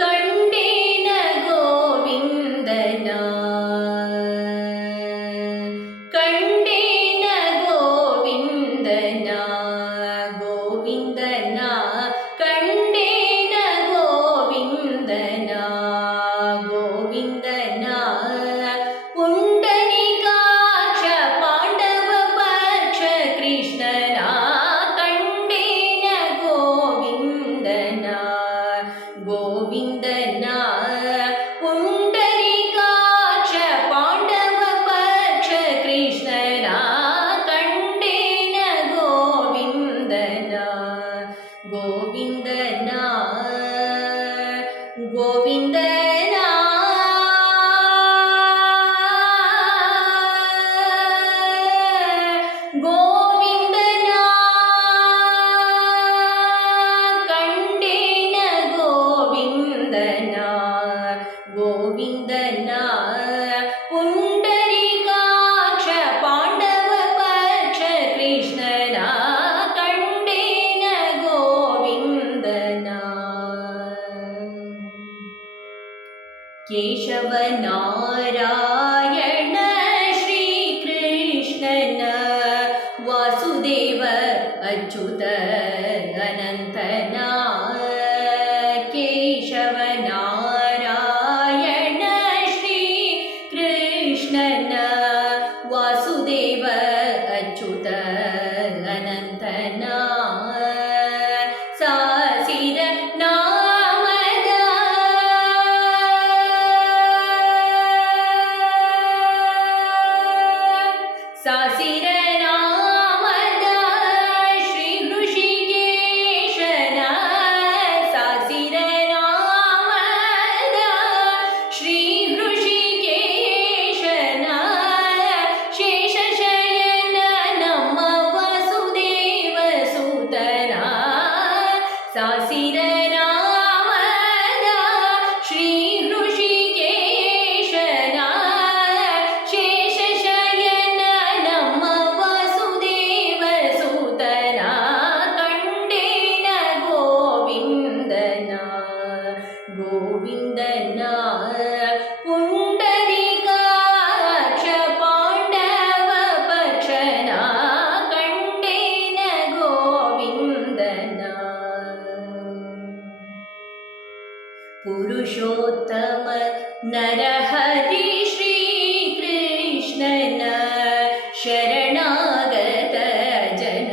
കണ്ടേന ഗോവിന്ദനാ. ഗോവിന്ദന Govinda Keshav Narayan Srikrishnan Vasudev Achyut अनन्तना Keshav Narayan Srikrishnan we didn't sirena. Purushottam Narhari Srikrishnan Sharanagat Jan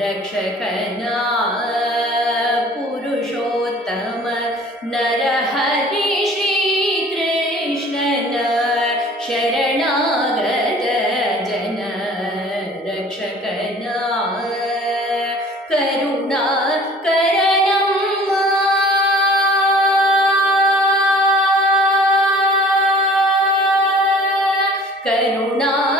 रक्षकना। Purushottam Narhari Srikrishnan Sharanagat Jan रक्षकना। Karuna Karuna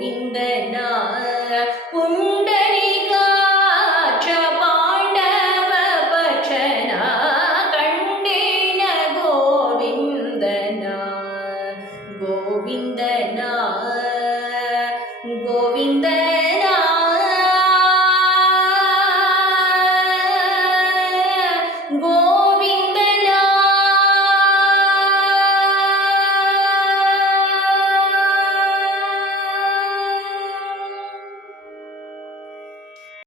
Govind புண்டரிகா Pandava பட்சனா கண்டேன கோவிந்தனா கோவிந்தனா கோவிந்தனா